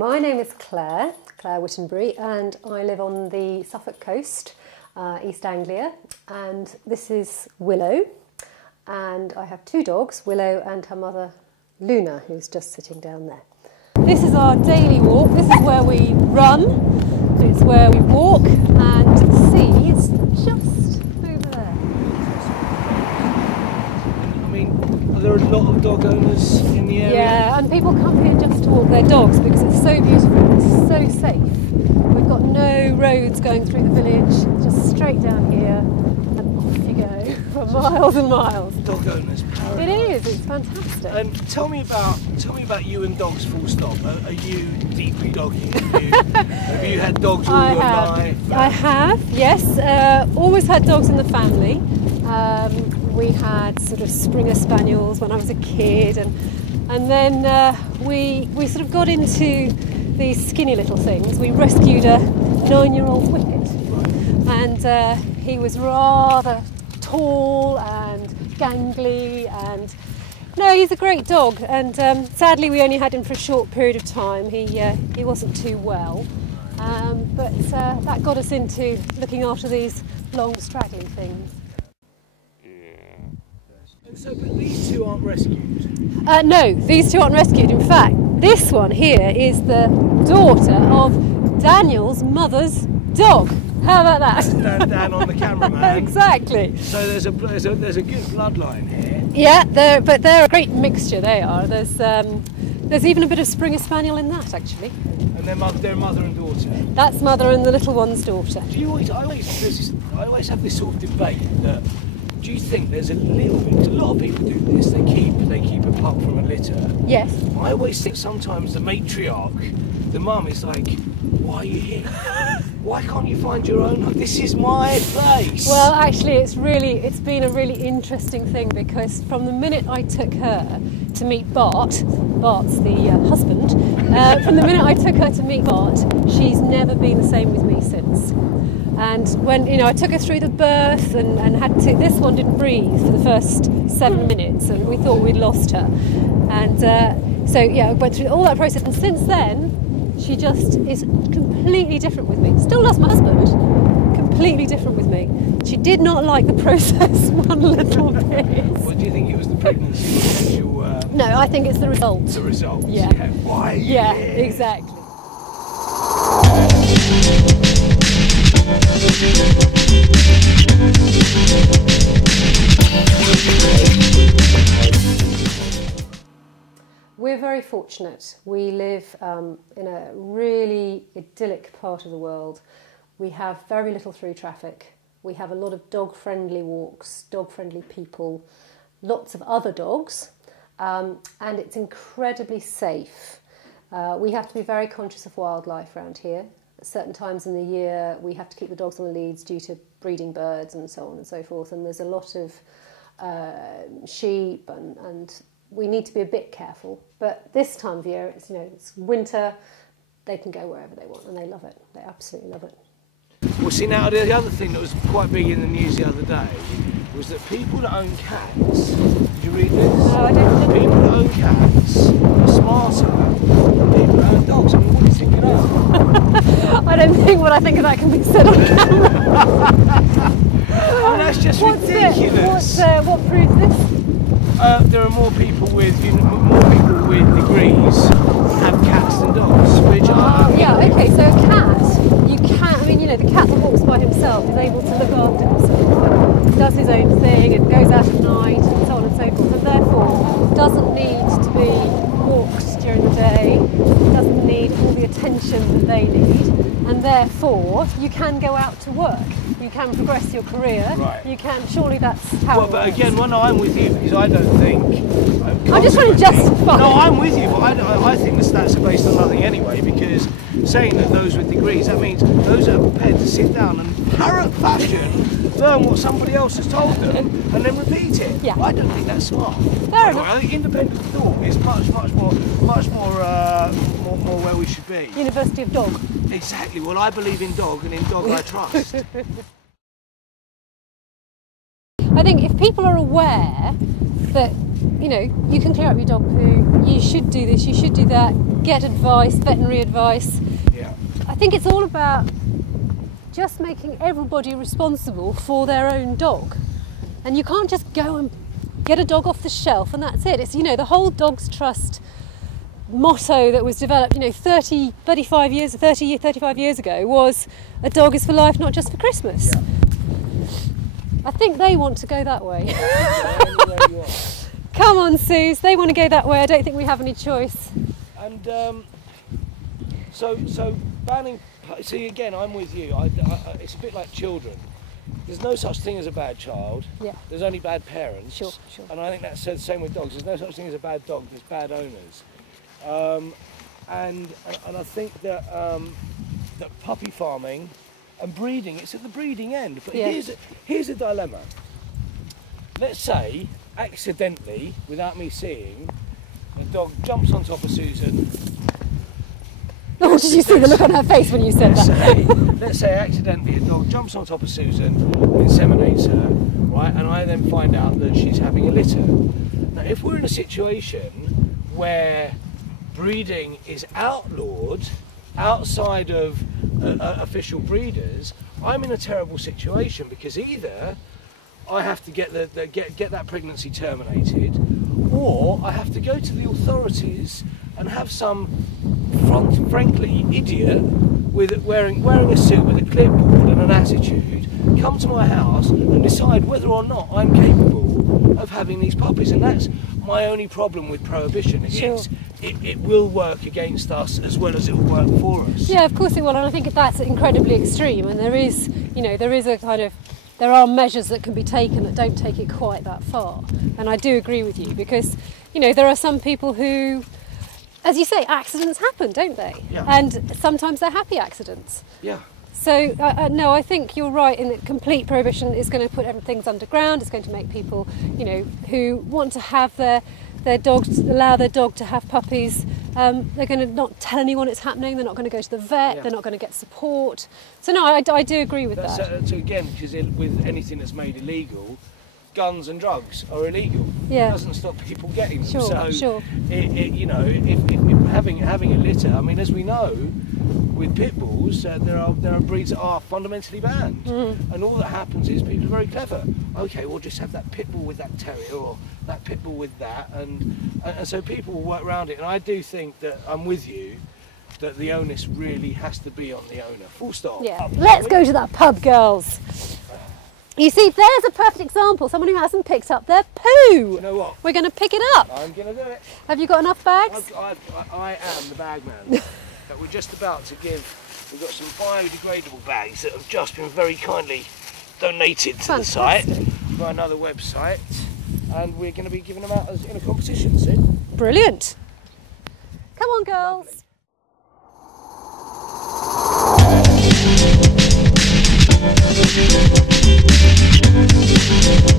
My name is Claire Whittenbury, and I live on the Suffolk coast, East Anglia, and this is Willow, and I have two dogs, Willow and her mother Luna, who's just sitting down there. This is our daily walk. This is where we run, it's where we walk, and see, it's just over there. I mean, are there a lot of dog owners in the area? Yeah, and people come here just to walk their dogs because it's so beautiful, it's so safe. We've got no roads going through the village, just straight down here, and off you go for miles and miles. Dog owners, paradise. It is, it's fantastic. And tell me about you and dogs full stop. Are you deeply doggy? Have you had dogs all your life? I have, yes. Always had dogs in the family. We had sort of Springer Spaniels when I was a kid, and then we sort of got into these skinny little things. We rescued a 9-year-old Whippet, and he was rather tall and gangly, and no, he's a great dog. And sadly, we only had him for a short period of time. He wasn't too well, but that got us into looking after these long, straggling things. And so, but these two aren't rescued? No, these two aren't rescued. In fact, this one here is the daughter of Daniel's mother's dog. How about that? Dan on the camera, man. Exactly. So there's a good bloodline here. Yeah, but they're a great mixture. They are. There's even a bit of Springer Spaniel in that, actually. And they're mother and daughter. That's mother and the little one's daughter. Do you always? I always have this sort of debate that. Do you think there's a little bit? Because a lot of people do this. They keep a pup from a litter. Yes. I always think sometimes the matriarch, the mum, is like, "Why are you here? Why can't you find your own home? This is my place." Well, actually, it's been a really interesting thing, because from the minute I took her to meet Bart's the husband, from the minute I took her to meet Bart, she's never been the same with me since. And when I took her through the birth and had to, this one didn't breathe for the first 7 minutes, and we thought we'd lost her. And so yeah, I went through all that process, and since then, she just is completely different with me. Still loves my husband, completely different with me. She did not like the process one little bit. Well, do you think it was the pregnancy? No, I think it's the result. The result. Yeah. Why? Yeah, exactly. We're very fortunate. We live in a really idyllic part of the world. We have very little through traffic. We have a lot of dog-friendly walks, dog-friendly people, lots of other dogs, and it's incredibly safe. We have to be very conscious of wildlife around here. At certain times in the year, we have to keep the dogs on the leads due to breeding birds and so on and so forth. And there's a lot of sheep, and we need to be a bit careful. But this time of year, it's winter. They can go wherever they want, and they love it. They absolutely love it. Well, see, now the other thing that was quite big in the news the other day was that people that own cats. Did you read this? No, I didn't. People that own cats are smarter than people that own dogs. I mean, what do you think of that? I don't think what I think of that can be said on camera. Oh, that's just ridiculous. What proves this? There are more people with degrees have cats than dogs. Which yeah, okay. So a cat, you can. I mean, the cat that walks by himself is able to look after himself, and does his own thing, and goes out at night, and so on and so forth, and therefore doesn't need to be walked during the day. Doesn't need all the attention that they need, and therefore you can go out to work. You can progress your career. Right. You can. Surely that's how. Well, but again, I'm with you, because I don't think. I'm just trying to justify. No, I'm with you, but I think the stats are based on nothing anyway. Because saying that those with degrees, that means those are prepared to sit down and parrot fashion learn what somebody else has told them and then repeat it. Yeah. I don't think that's smart. Fair enough. I think independent thought is much more where we should be. University of Dog. Exactly. Well, I believe in dog, and in dog I trust. I think if people are aware that you know, you can clear up your dog poo, you should do this, you should do that, get advice, veterinary advice. Yeah. I think it's all about just making everybody responsible for their own dog. And you can't just go and get a dog off the shelf and that's it. It's, you know, the whole Dogstrust motto that was developed, you know, 35 years ago was a dog is for life, not just for Christmas. Yeah. I think they want to go that way. Come on, Suze, they want to go that way. I don't think we have any choice. And so banning. See, again, I'm with you. It's a bit like children. There's no such thing as a bad child. Yeah. There's only bad parents. Sure. And I think that's the same with dogs. There's no such thing as a bad dog. There's bad owners. And I think that that puppy farming and breeding, it's at the breeding end. But Yeah. here's a dilemma. Let's say, accidentally, without me seeing, a dog jumps on top of Susan. Oh, did you see the look on her face when you said that? Let's say accidentally a dog jumps on top of Susan and inseminates her, right? And I then find out that she's having a litter. Now, if we're in a situation where breeding is outlawed outside of official breeders, I'm in a terrible situation because either I have to get get that pregnancy terminated, or I have to go to the authorities and have some frankly idiot with wearing a suit with a clipboard and an attitude come to my house and decide whether or not I'm capable of having these puppies. And that's my only problem with prohibition. Sure. It will work against us as well as it will work for us. Yeah, of course it will, and I think that's incredibly extreme. And there is a kind of, there are measures that can be taken that don't take it quite that far. And I do agree with you because, you know, there are some people who, as you say, accidents happen, don't they? Yeah. And sometimes they're happy accidents. Yeah. So, no, I think you're right in that complete prohibition is going to put everything underground. It's going to make people, you know, who want to have their dogs, allow their dog to have puppies, they're going to not tell anyone it's happening, they're not going to go to the vet, Yeah. they're not going to get support. So, no, I do agree with that. So again, because with anything that's made illegal, guns and drugs are illegal. Yeah. It doesn't stop people getting them. Sure, sure. You know, if having a litter, I mean, as we know, with pit bulls, there are breeds that are fundamentally banned, and all that happens is people are very clever. Okay, we'll just have that pit bull with that terrier, or that pit bull with that, and so people will work around it. And I do think that I'm with you, that the onus really has to be on the owner. Full stop. Yeah. Let's go to that pub, girls. You see, there's a perfect example. Someone who hasn't picked up their poo. You know what? We're going to pick it up. I'm going to do it. Have you got enough bags? I am the bag man. That we're just about to give. We've got some biodegradable bags that have just been very kindly donated to the site by another website, and we're going to be giving them out in a competition soon. Brilliant. Come on, girls. Lovely.